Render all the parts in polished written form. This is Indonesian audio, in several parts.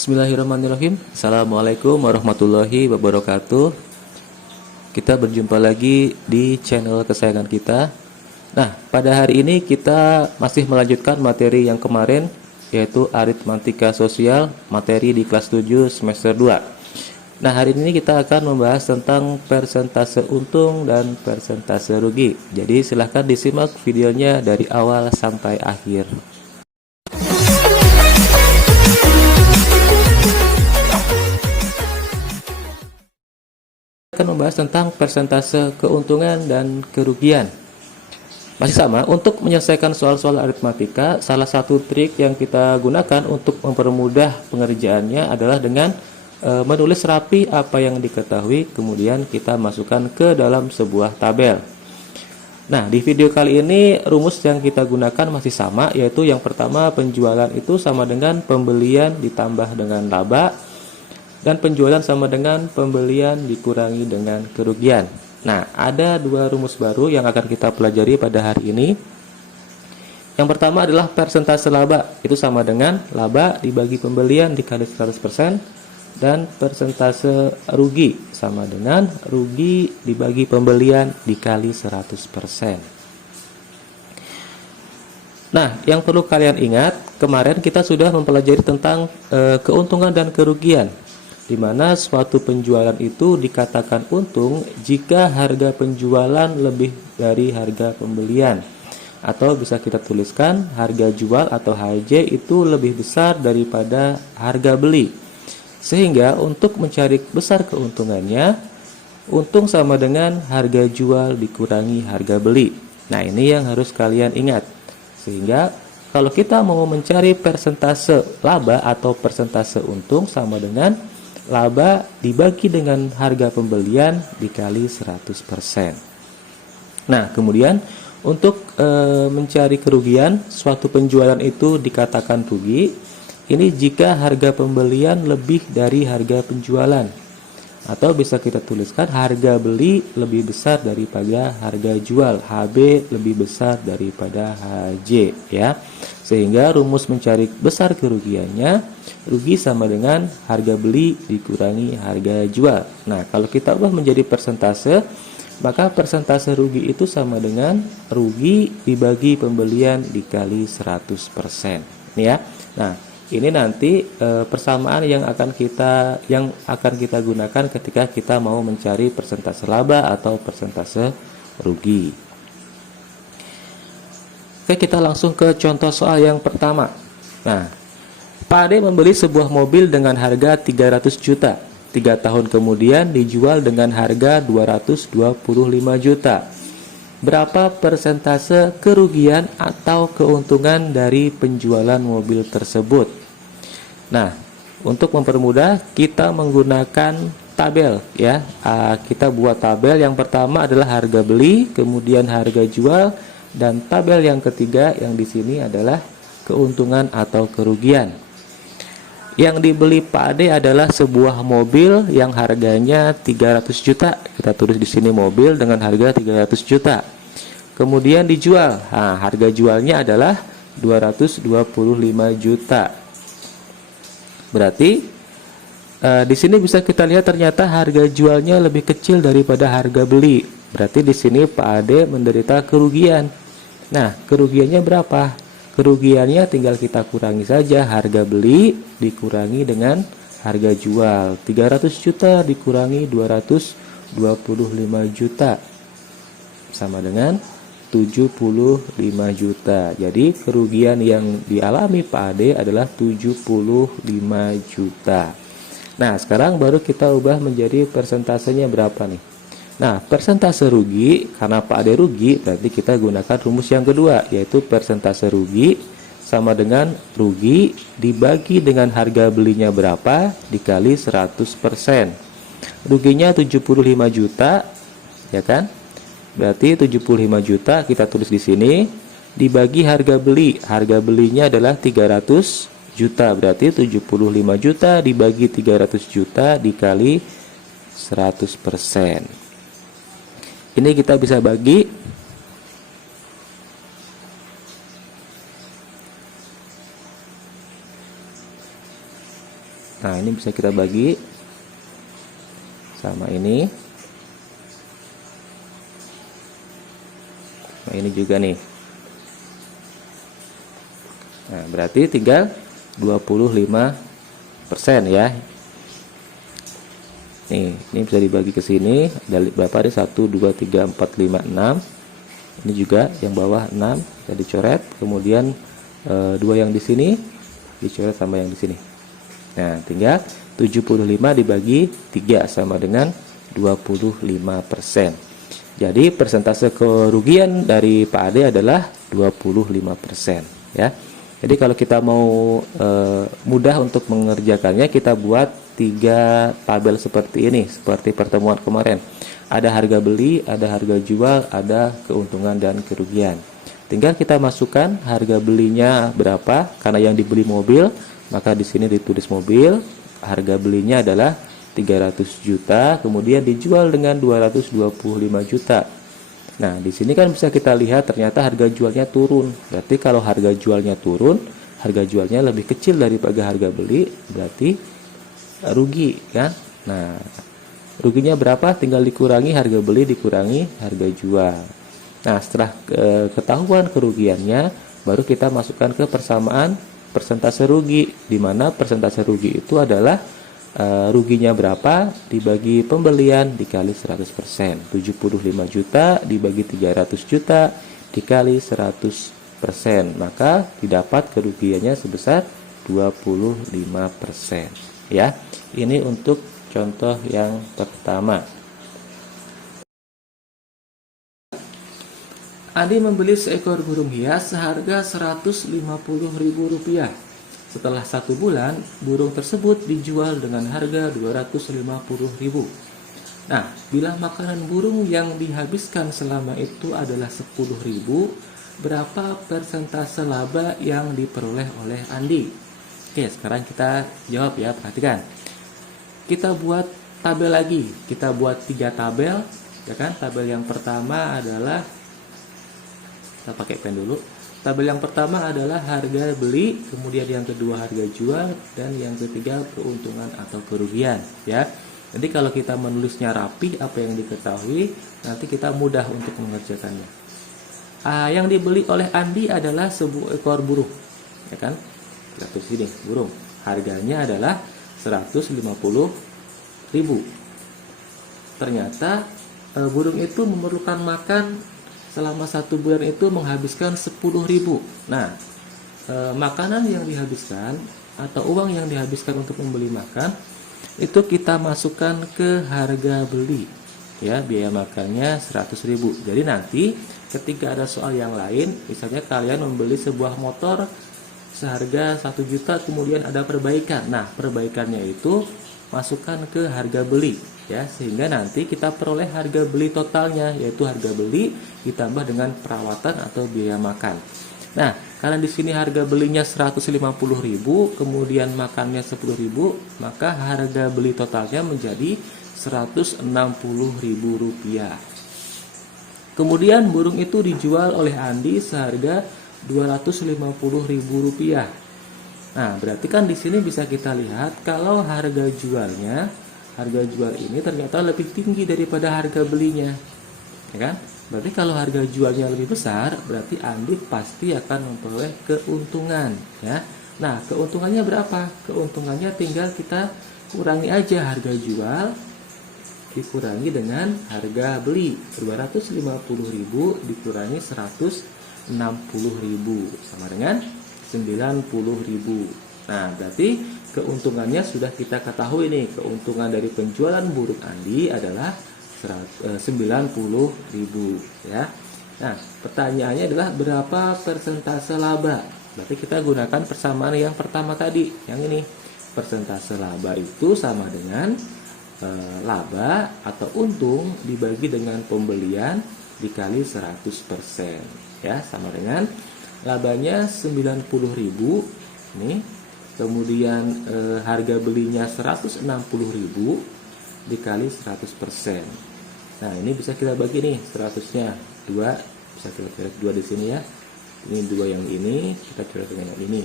Bismillahirrahmanirrahim. Assalamualaikum warahmatullahi wabarakatuh. Kita berjumpa lagi di channel kesayangan kita. Nah, pada hari ini kita masih melanjutkan materi yang kemarin, yaitu aritmatika sosial, materi di kelas 7 semester 2. Nah, hari ini kita akan membahas tentang persentase untung dan persentase rugi. Jadi silahkan disimak videonya dari awal sampai akhir. Akan membahas tentang persentase keuntungan dan kerugian. Masih sama, untuk menyelesaikan soal-soal aritmatika, salah satu trik yang kita gunakan untuk mempermudah pengerjaannya adalah dengan menulis rapi apa yang diketahui, kemudian kita masukkan ke dalam sebuah tabel. Nah, di video kali ini rumus yang kita gunakan masih sama, yaitu yang pertama, penjualan itu sama dengan pembelian ditambah dengan laba, dan penjualan sama dengan pembelian dikurangi dengan kerugian. Nah, ada dua rumus baru yang akan kita pelajari pada hari ini. Yang pertama adalah persentase laba, itu sama dengan laba dibagi pembelian dikali 100%, dan persentase rugi sama dengan rugi dibagi pembelian dikali 100%. Nah, yang perlu kalian ingat, kemarin kita sudah mempelajari tentang keuntungan dan kerugian, di mana suatu penjualan itu dikatakan untung jika harga penjualan lebih dari harga pembelian, atau bisa kita tuliskan harga jual atau HJ itu lebih besar daripada harga beli. Sehingga untuk mencari besar keuntungannya, untung sama dengan harga jual dikurangi harga beli. Nah, ini yang harus kalian ingat. Sehingga kalau kita mau mencari persentase laba atau persentase untung sama dengan laba dibagi dengan harga pembelian dikali 100%. Nah, kemudian untuk mencari kerugian, suatu penjualan itu dikatakan rugi. Ini jika harga pembelian lebih dari harga penjualan. Atau bisa kita tuliskan harga beli lebih besar daripada harga jual, HB lebih besar daripada HJ, ya. Sehingga rumus mencari besar kerugiannya, rugi sama dengan harga beli dikurangi harga jual. Nah, kalau kita ubah menjadi persentase, maka persentase rugi itu sama dengan rugi dibagi pembelian dikali 100%. Ini ya. Nah, ini nanti persamaan yang akan kita gunakan ketika kita mau mencari persentase laba atau persentase rugi. Oke, kita langsung ke contoh soal yang pertama. Nah, Pak Ade membeli sebuah mobil dengan harga 300 juta. 3 tahun kemudian dijual dengan harga 225 juta. Berapa persentase kerugian atau keuntungan dari penjualan mobil tersebut? Nah, untuk mempermudah kita menggunakan tabel, ya. Kita buat tabel. Yang pertama adalah harga beli, kemudian harga jual, dan tabel yang ketiga yang di sini adalah keuntungan atau kerugian. Yang dibeli Pak Ade adalah sebuah mobil yang harganya 300 juta. Kita tulis di sini mobil dengan harga 300 juta. Kemudian dijual. Nah, harga jualnya adalah 225 juta. Berarti di sini bisa kita lihat ternyata harga jualnya lebih kecil daripada harga beli. Berarti di sini Pak Ade menderita kerugian. Nah, kerugiannya berapa? Kerugiannya tinggal kita kurangi saja harga beli dikurangi dengan harga jual. 300 juta dikurangi 225 juta sama dengan 75 juta. Jadi kerugian yang dialami Pak Ade adalah 75 juta. Nah, sekarang baru kita ubah menjadi persentasenya berapa nih? Nah, persentase rugi, karena Pak Ade rugi, berarti kita gunakan rumus yang kedua, yaitu persentase rugi sama dengan rugi dibagi dengan harga belinya berapa dikali 100%. Ruginya 75 juta, ya kan? Berarti 75 juta kita tulis di sini dibagi harga beli. Harga belinya adalah 300 juta. Berarti 75 juta dibagi 300 juta dikali 100%. Ini kita bisa bagi. Nah, ini bisa kita bagi sama ini. Nah, ini juga nih. Nah, berarti tinggal 25% ya. Nih, ini bisa dibagi ke sini. Ada berapa? Ada 1, 2, 3, 4, 5, 6. Ini juga yang bawah 6 bisa dicoret. Kemudian 2 yang di sini dicoret sama yang di sini. Nah, tinggal 75 dibagi 3 sama dengan 25%. Jadi persentase kerugian dari Pak Ade adalah 25% ya. Jadi kalau kita mau mudah untuk mengerjakannya, kita buat 3 tabel seperti ini, seperti pertemuan kemarin. Ada harga beli, ada harga jual, ada keuntungan dan kerugian. Tinggal kita masukkan harga belinya berapa, karena yang dibeli mobil, maka di sini ditulis mobil, harga belinya adalah 300 juta, kemudian dijual dengan 225 juta. Nah, di sini kan bisa kita lihat ternyata harga jualnya turun. Berarti kalau harga jualnya turun, harga jualnya lebih kecil daripada harga beli, berarti rugi kan? Nah, ruginya berapa? Tinggal dikurangi harga beli dikurangi harga jual. Nah, setelah ketahuan kerugiannya, baru kita masukkan ke persamaan persentase rugi, di mana persentase rugi itu adalah ruginya berapa dibagi pembelian dikali 100%. 75 juta dibagi 300 juta dikali 100%, maka didapat kerugiannya sebesar 25% ya. Ini untuk contoh yang pertama. Andi membeli seekor burung hias seharga Rp150.000. Setelah 1 bulan, burung tersebut dijual dengan harga Rp250.000. Nah, bila makanan burung yang dihabiskan selama itu adalah Rp10.000, berapa persentase laba yang diperoleh oleh Andi? Oke, sekarang kita jawab ya, perhatikan. Kita buat tabel lagi, kita buat 3 tabel, ya kan? Tabel yang pertama adalah, kita pakai pen dulu. Tabel yang pertama adalah harga beli, kemudian yang kedua harga jual, dan yang ketiga keuntungan atau kerugian ya. Jadi kalau kita menulisnya rapi apa yang diketahui, nanti kita mudah untuk mengerjakannya. Yang dibeli oleh Andi adalah sebuah ekor burung, ya kan? Kita tulis sini, burung. Harganya adalah Rp150.000. Ternyata burung itu memerlukan makan selama 1 bulan itu menghabiskan Rp10.000. Nah, makanan yang dihabiskan atau uang yang dihabiskan untuk membeli makan itu kita masukkan ke harga beli ya, biaya makannya 100.000. Jadi nanti ketika ada soal yang lain, misalnya kalian membeli sebuah motor seharga 1 juta, kemudian ada perbaikan. Nah, perbaikannya itu masukkan ke harga beli ya, sehingga nanti kita peroleh harga beli totalnya, yaitu harga beli ditambah dengan perawatan atau biaya makan. Nah, karena di sini harga belinya Rp150.000, kemudian makannya Rp10.000, maka harga beli totalnya menjadi Rp160.000. Kemudian burung itu dijual oleh Andi seharga Rp250.000. Nah, berarti kan di sini bisa kita lihat kalau harga jual ini ternyata lebih tinggi daripada harga belinya, ya kan? Berarti kalau harga jualnya lebih besar, berarti Andi pasti akan memperoleh keuntungan, ya. Nah, keuntungannya berapa? Keuntungannya tinggal kita kurangi aja harga jual dikurangi dengan harga beli. 250.000 dikurangi 160.000 sama dengan 90.000. Nah, berarti keuntungannya sudah kita ketahui nih. Keuntungan dari penjualan burung Andi adalah 90.000 ya. Nah, pertanyaannya adalah berapa persentase laba? Berarti kita gunakan persamaan yang pertama tadi, yang ini. Persentase laba itu sama dengan laba atau untung dibagi dengan pembelian dikali 100% ya, sama dengan labanya 90.000 nih, kemudian harga belinya 160.000 dikali 100%. Nah, ini bisa kita bagi nih 100-nya 2, bisa kita coret 2 di sini ya. Ini 2 yang ini kita coret dengan yang ini.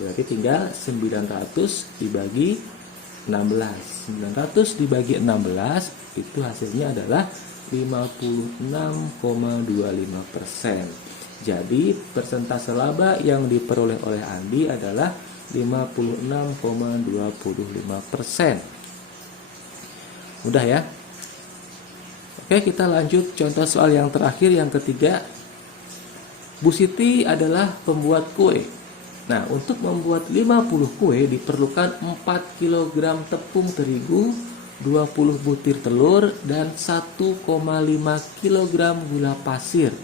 Berarti tinggal 900 dibagi 900 dibagi 16 itu hasilnya adalah 56,25%. Jadi persentase laba yang diperoleh oleh Andi adalah 56,25%. Mudah ya? Oke, kita lanjut contoh soal yang terakhir, yang ketiga. Bu Siti adalah pembuat kue. Nah, untuk membuat 50 kue diperlukan 4 kg tepung terigu, 20 butir telur, dan 1,5 kg gula pasir.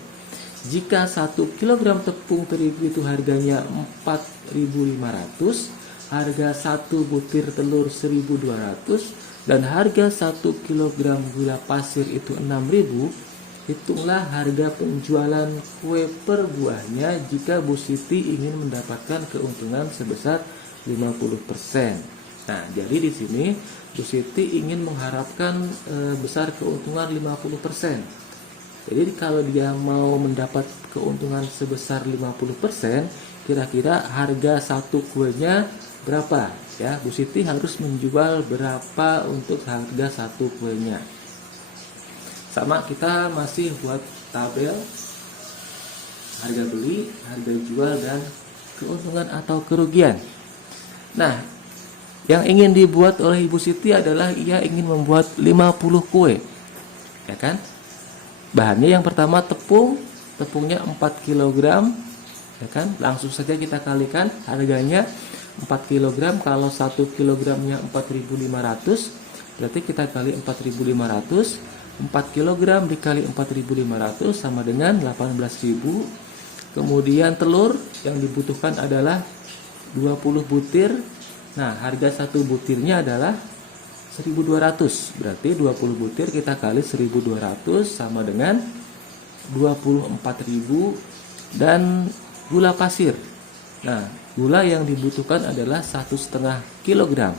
Jika 1 kg tepung terigu itu harganya 4.500, harga 1 butir telur 1.200, dan harga 1 kg gula pasir itu 6.000, hitunglah harga penjualan kue per buahnya jika Bu Siti ingin mendapatkan keuntungan sebesar 50%. Nah, jadi di sini Bu Siti ingin mengharapkan besar keuntungan 50%. Jadi kalau dia mau mendapat keuntungan sebesar 50%, kira-kira harga satu kuenya berapa? Ya, Bu Siti harus menjual berapa untuk harga satu kuenya. Sama, kita masih buat tabel harga beli, harga jual, dan keuntungan atau kerugian. Nah, yang ingin dibuat oleh Ibu Siti adalah ia ingin membuat 50 kue. Ya kan? Bahannya yang pertama tepungnya 4 kg. Ya kan? Langsung saja kita kalikan harganya 4 kg. Kalau 1 kg-nya 4.500, berarti kita kali 4.500. 4 kg dikali 4.500 sama dengan 18.000. Kemudian telur yang dibutuhkan adalah 20 butir. Nah, harga satu butirnya adalah 1.200. Berarti 20 butir kita kali 1.200 sama dengan 24.000. Dan gula pasir. Nah, gula yang dibutuhkan adalah 1,5 kg.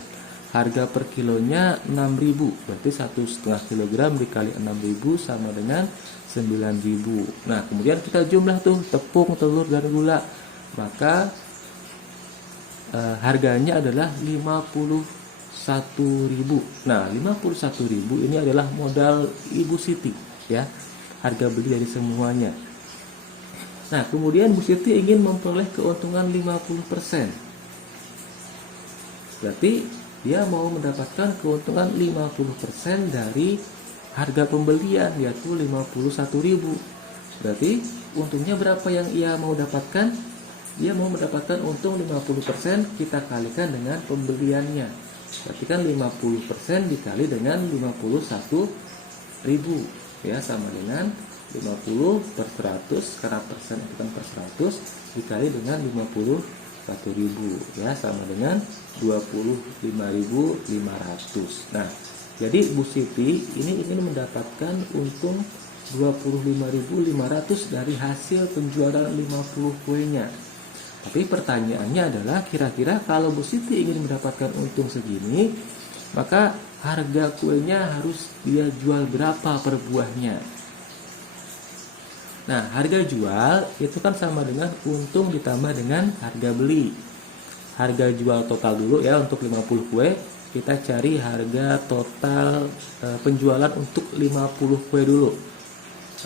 Harga per kilonya 6.000. Berarti 1,5 kg dikali 6.000 sama dengan 9.000. Nah, kemudian kita jumlah tuh tepung, telur, dan gula. Maka harganya adalah 51.000. Nah, 51.000 ini adalah modal Ibu Siti, ya. Harga beli dari semuanya. Nah, kemudian Bu Siti ingin memperoleh keuntungan 50%. Berarti dia mau mendapatkan keuntungan 50% dari harga pembelian, yaitu 51.000. Berarti untungnya berapa yang ia mau dapatkan? Dia mau mendapatkan untung 50%, kita kalikan dengan pembeliannya. Berarti kan 50% dikali dengan 51.000, ya, sama dengan 50 per 100, karena persen itu kan per 100, dikali dengan 51.000, ya, sama dengan 25.500. Nah, jadi Bu Siti ini ingin mendapatkan untung 25.500 dari hasil penjualan 50 kuenya. Tapi pertanyaannya adalah, kira-kira kalau Bu Siti ingin mendapatkan untung segini, maka harga kuenya harus dia jual berapa per buahnya? Nah, harga jual itu kan sama dengan untung ditambah dengan harga beli. Harga jual total dulu, ya, untuk 50 kue. Kita cari harga total penjualan untuk 50 kue dulu.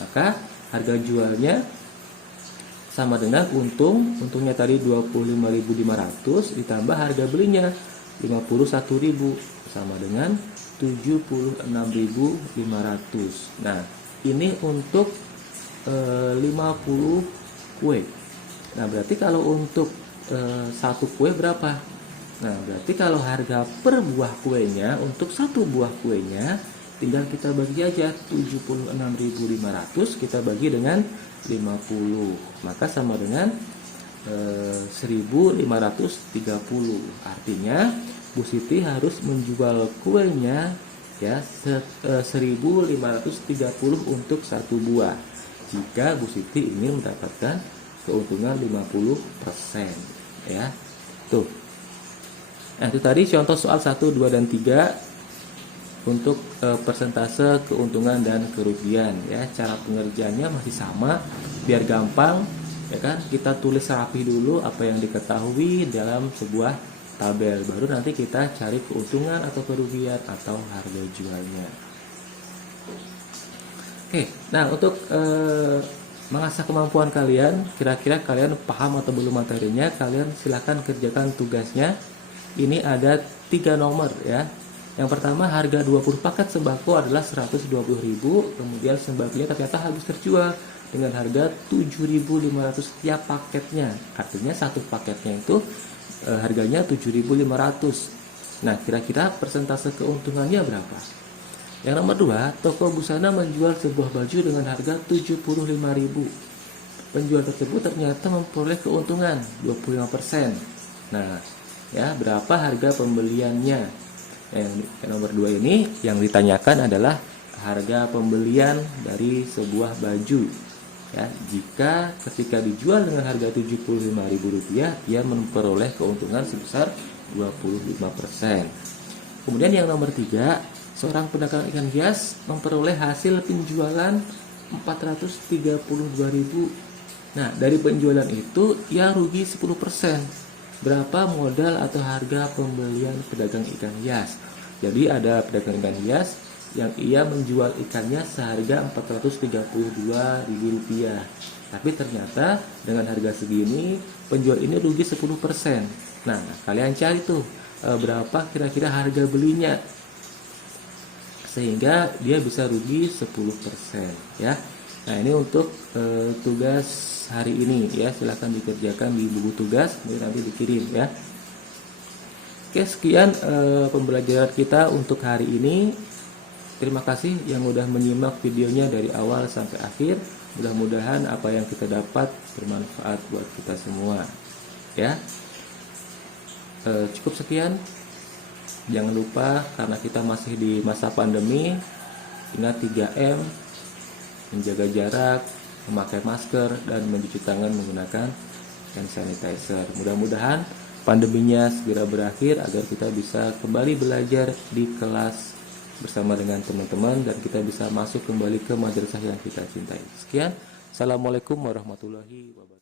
Maka harga jualnya sama dengan untungnya tadi 25.500 ditambah harga belinya 51.000 sama dengan 76.500. Nah, ini untuk 50 kue. Nah, berarti kalau untuk satu kue berapa? Nah, berarti kalau harga per buah kuenya, untuk satu buah kuenya tinggal kita bagi aja 76.500 kita bagi dengan 50, maka sama dengan 1.530. Artinya Bu Siti harus menjual kuenya, ya, 1.530 untuk satu buah jika Bu Siti ingin mendapatkan keuntungan 50%, ya. Tuh. Nah, itu tadi contoh soal 1, 2, dan 3 untuk persentase keuntungan dan kerugian, ya. Cara pengerjaannya masih sama, biar gampang, ya kan. Kita tulis rapi dulu apa yang diketahui dalam sebuah tabel, baru nanti kita cari keuntungan atau kerugian atau harga jualnya. Oke, nah untuk mengasah kemampuan kalian, kira-kira kalian paham atau belum materinya, kalian silahkan kerjakan tugasnya. Ini ada 3 nomor ya. Yang pertama, harga 20 paket sembako adalah 120.000, kemudian sembakonya ternyata habis terjual dengan harga 7.500 setiap paketnya. Artinya satu paketnya itu harganya 7.500. Nah, kira-kira persentase keuntungannya berapa? Yang nomor 2, toko busana menjual sebuah baju dengan harga 75.000. Penjual tersebut ternyata memperoleh keuntungan 25%. Nah, ya, berapa harga pembeliannya? Yang nomor 2 ini yang ditanyakan adalah harga pembelian dari sebuah baju. Ya, jika ketika dijual dengan harga Rp75.000, dia memperoleh keuntungan sebesar 25%. Kemudian yang nomor 3, seorang pedagang ikan hias memperoleh hasil penjualan 432.000. Nah, dari penjualan itu ia rugi 10%. Berapa modal atau harga pembelian pedagang ikan hias? Jadi ada pedagang ikan hias yang ia menjual ikannya seharga Rp432.000. Tapi ternyata dengan harga segini penjual ini rugi 10%. Nah, kalian cari tuh berapa kira-kira harga belinya sehingga dia bisa rugi 10% ya. Nah, ini untuk tugas hari ini ya, silahkan dikerjakan di buku tugas, nanti dikirim ya. Oke, sekian pembelajaran kita untuk hari ini. Terima kasih yang udah menyimak videonya dari awal sampai akhir. Mudah-mudahan apa yang kita dapat bermanfaat buat kita semua ya. Cukup sekian. Jangan lupa, karena kita masih di masa pandemi, ingat 3M, menjaga jarak, memakai masker, dan mencuci tangan menggunakan hand sanitizer. Mudah-mudahan pandeminya segera berakhir agar kita bisa kembali belajar di kelas bersama dengan teman-teman dan kita bisa masuk kembali ke madrasah yang kita cintai. Sekian, Assalamualaikum warahmatullahi wabarakatuh.